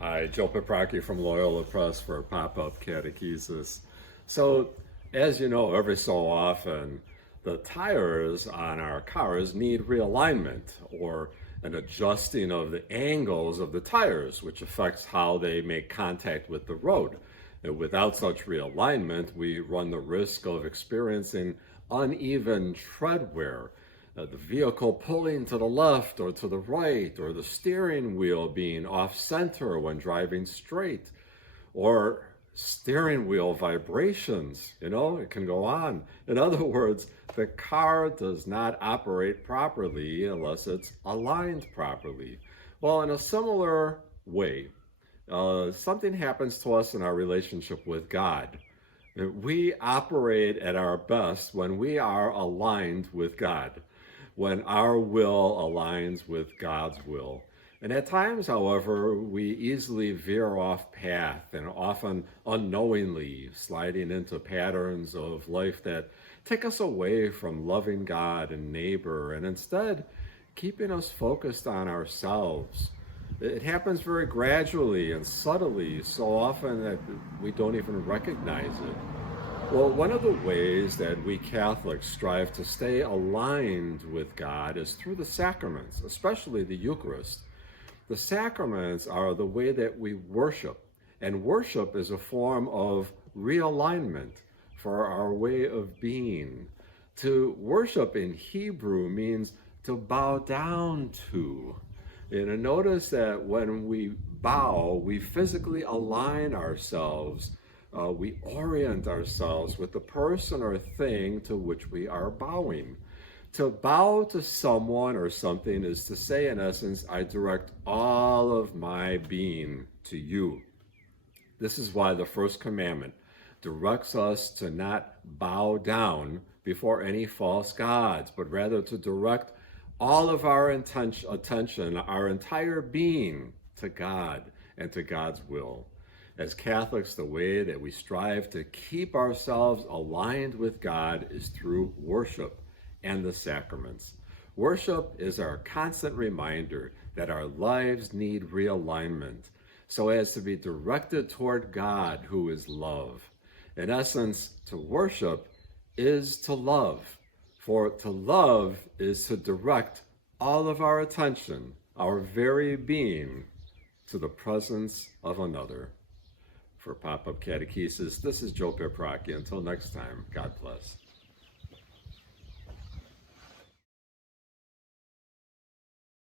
Hi, Joe Paprocki from Loyola Press for Pop-Up Catechesis. So, as you know, every so often, the tires on our cars need realignment or an adjusting of the angles of the tires, which affects how they make contact with the road. And without such realignment, we run the risk of experiencing uneven tread wear, the vehicle pulling to the left or to the right, or the steering wheel being off center when driving straight, or steering wheel vibrations. It can go on. In other words, the car does not operate properly unless it's aligned properly. Well, in a similar way, something happens to us in our relationship with God. We operate at our best when we are aligned with God, when our will aligns with God's will. And at times, however, we easily veer off path and often unknowingly sliding into patterns of life that take us away from loving God and neighbor, and instead keeping us focused on ourselves. It happens very gradually and subtly, so often that we don't even recognize it. Well, one of the ways that we Catholics strive to stay aligned with God is through the sacraments, especially the Eucharist. The sacraments are the way that we worship, and worship is a form of realignment for our way of being. To worship in Hebrew means to bow down to. And notice that when we bow, we physically align ourselves. We orient ourselves with the person or thing to which we are bowing. To bow to someone or something is to say, in essence, I direct all of my being to you. This is why the first commandment directs us to not bow down before any false gods, but rather to direct all of our attention, our entire being to God and to God's will. As Catholics, the way that we strive to keep ourselves aligned with God is through worship and the sacraments. Worship is our constant reminder that our lives need realignment so as to be directed toward God, who is love. In essence, to worship is to love. For to love is to direct all of our attention, our very being, to the presence of another. For Pop-Up Catechesis, this is Joe Paprocki. Until next time, God bless.